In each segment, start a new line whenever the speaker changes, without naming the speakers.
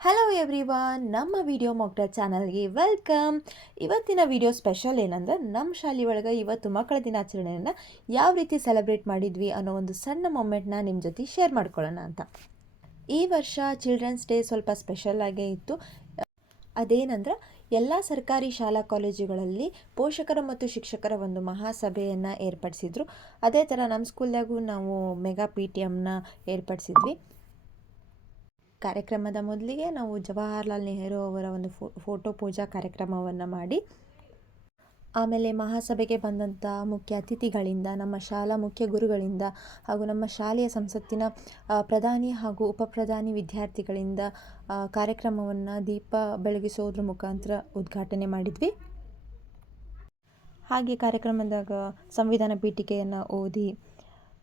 Hello everyone ನಮ್ಮ video ಮೊಕ್ಟ ಚಾನಲ್ಗೆ ವೆಲ್ಕಮ್ ಇವತ್ತಿನ ವಿಡಿಯೋ ಸ್ಪೆಷಲ್ ಏನಂದ್ರೆ ನಮ್ಮ ಶಾಲೆ ಒಳಗೆ ಇವತ್ತು ಮಕ್ಕಳ ದಿನಾಚರಣೆಯನ್ನು ಯಾವ ರೀತಿ ಸೆಲೆಬ್ರೇಟ್ ಮಾಡಿದ್ವಿ ಅನ್ನೋ ಒಂದು ಸಣ್ಣ ಮೊಮೆಂಟ್ನ ನಿಮ್ಮ ಜೊತೆ ಶೇರ್ ಮಾಡ್ಕೊಳ್ಳೋಣ ಅಂತ. ಈ ವರ್ಷ ಚಿಲ್ಡ್ರನ್ಸ್ ಡೇ ಸ್ವಲ್ಪ ಸ್ಪೆಷಲ್ ಆಗೇ ಇತ್ತು. ಅದೇನಂದ್ರೆ, ಎಲ್ಲ ಸರ್ಕಾರಿ ಶಾಲಾ ಕಾಲೇಜುಗಳಲ್ಲಿ ಪೋಷಕರ ಮತ್ತು ಶಿಕ್ಷಕರ ಒಂದು ಮಹಾಸಭೆಯನ್ನು ಏರ್ಪಡಿಸಿದ್ರು. ಅದೇ ಥರ ನಮ್ಮ ಸ್ಕೂಲ್ದಾಗೂ ನಾವು ಮೆಗಾ ಪಿ ಟಿ ಎಮ್ನ ಏರ್ಪಡಿಸಿದ್ವಿ. ಕಾರ್ಯಕ್ರಮದ ಮೊದಲಿಗೆ ನಾವು ಜವಾಹರ್ಲಾಲ್ ನೆಹರು ಅವರ ಒಂದು ಫೋಟೋ ಪೂಜಾ ಕಾರ್ಯಕ್ರಮವನ್ನು ಮಾಡಿ, ಆಮೇಲೆ ಮಹಾಸಭೆಗೆ ಬಂದಂಥ ಮುಖ್ಯ ಅತಿಥಿಗಳಿಂದ, ನಮ್ಮ ಶಾಲಾ ಮುಖ್ಯ ಗುರುಗಳಿಂದ ಹಾಗೂ ನಮ್ಮ ಶಾಲೆಯ ಸಂಸತ್ತಿನ ಪ್ರಧಾನಿ ಹಾಗೂ ಉಪ ಪ್ರಧಾನಿ ವಿದ್ಯಾರ್ಥಿಗಳಿಂದ ಕಾರ್ಯಕ್ರಮವನ್ನು ದೀಪ ಬೆಳಗಿಸೋದ್ರ ಮುಖಾಂತರ ಉದ್ಘಾಟನೆ ಮಾಡಿದ್ವಿ. ಹಾಗೆ ಕಾರ್ಯಕ್ರಮದಾಗ ಸಂವಿಧಾನ ಪೀಠಿಕೆಯನ್ನು ಓದಿ,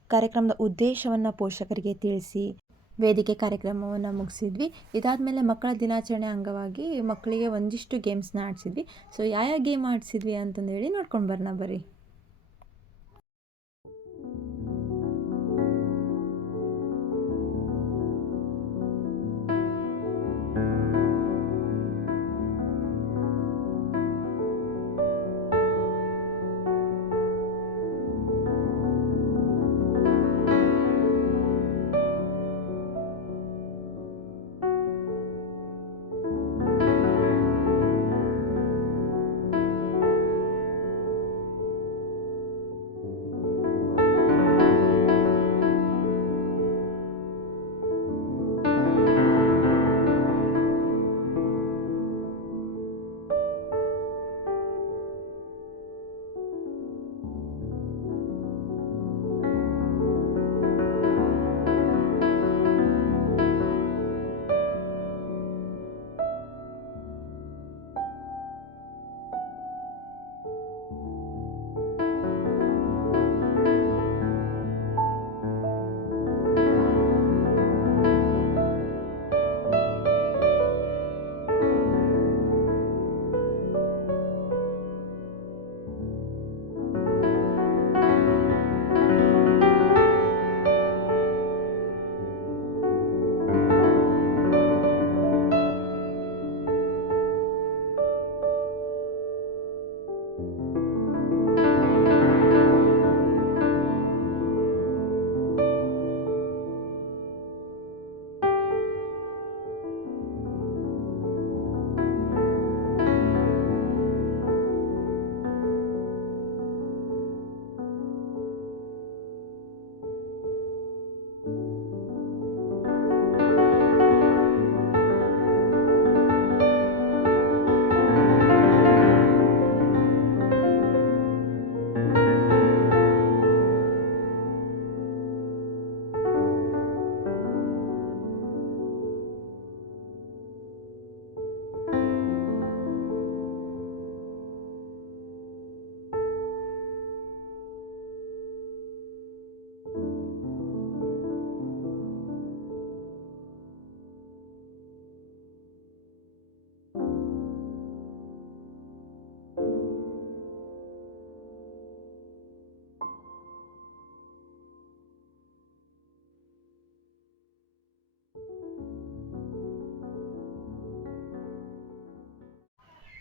ಕಾರ್ಯಕ್ರಮದ ಉದ್ದೇಶವನ್ನು ಪೋಷಕರಿಗೆ ತಿಳಿಸಿ ವೇದಿಕೆ ಕಾರ್ಯಕ್ರಮವನ್ನು ಮುಗಿಸಿದ್ವಿ. ಇದಾದಮೇಲೆ ಮಕ್ಕಳ ದಿನಾಚರಣೆ ಅಂಗವಾಗಿ ಮಕ್ಕಳಿಗೆ ಒಂದಿಷ್ಟು ಗೇಮ್ಸ್ನ ಆಡಿಸಿದ್ವಿ. ಸೊ ಯಾವ ಗೇಮ್ ಆಡಿಸಿದ್ವಿ ಅಂತಂದೇಳಿ ನೋಡ್ಕೊಂಡು ಬರೋಣ ಬರ್ರಿ.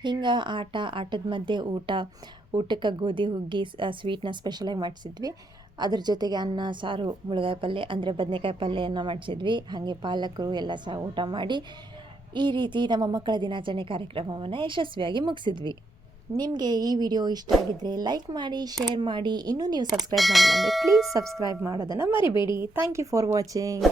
ಹಿಂಗೆ ಆಟ, ಆಟದ ಮಧ್ಯೆ ಊಟ, ಊಟಕ್ಕೆ ಗೋಧಿ, ಹುಗ್ಗಿ ಸ್ವೀಟ್ನ ಸ್ಪೆಷಲಾಗಿ ಮಾಡಿಸಿದ್ವಿ. ಅದ್ರ ಜೊತೆಗೆ ಅನ್ನ, ಸಾರು, ಮುಳುಗಾಯಿ ಪಲ್ಯ, ಅಂದರೆ ಬದನೆಕಾಯಿ ಪಲ್ಯನ ಮಾಡಿಸಿದ್ವಿ. ಹಾಗೆ ಪಾಲಕರು ಎಲ್ಲ ಸಹ ಊಟ ಮಾಡಿ ಈ ರೀತಿ ನಮ್ಮ ಮಕ್ಕಳ ದಿನಾಚರಣೆ ಕಾರ್ಯಕ್ರಮವನ್ನು ಯಶಸ್ವಿಯಾಗಿ ಮುಗಿಸಿದ್ವಿ. ನಿಮಗೆ ಈ ವಿಡಿಯೋ ಇಷ್ಟ ಆಗಿದ್ದರೆ ಲೈಕ್ ಮಾಡಿ ಶೇರ್ ಮಾಡಿ. ಇನ್ನೂ ನೀವು ಸಬ್ಸ್ಕ್ರೈಬ್ ಮಾಡಿಲ್ಲ ಅಂದರೆ ಪ್ಲೀಸ್ ಸಬ್ಸ್ಕ್ರೈಬ್ ಮಾಡೋದನ್ನು ಮರಿಬೇಡಿ. Thank you for watching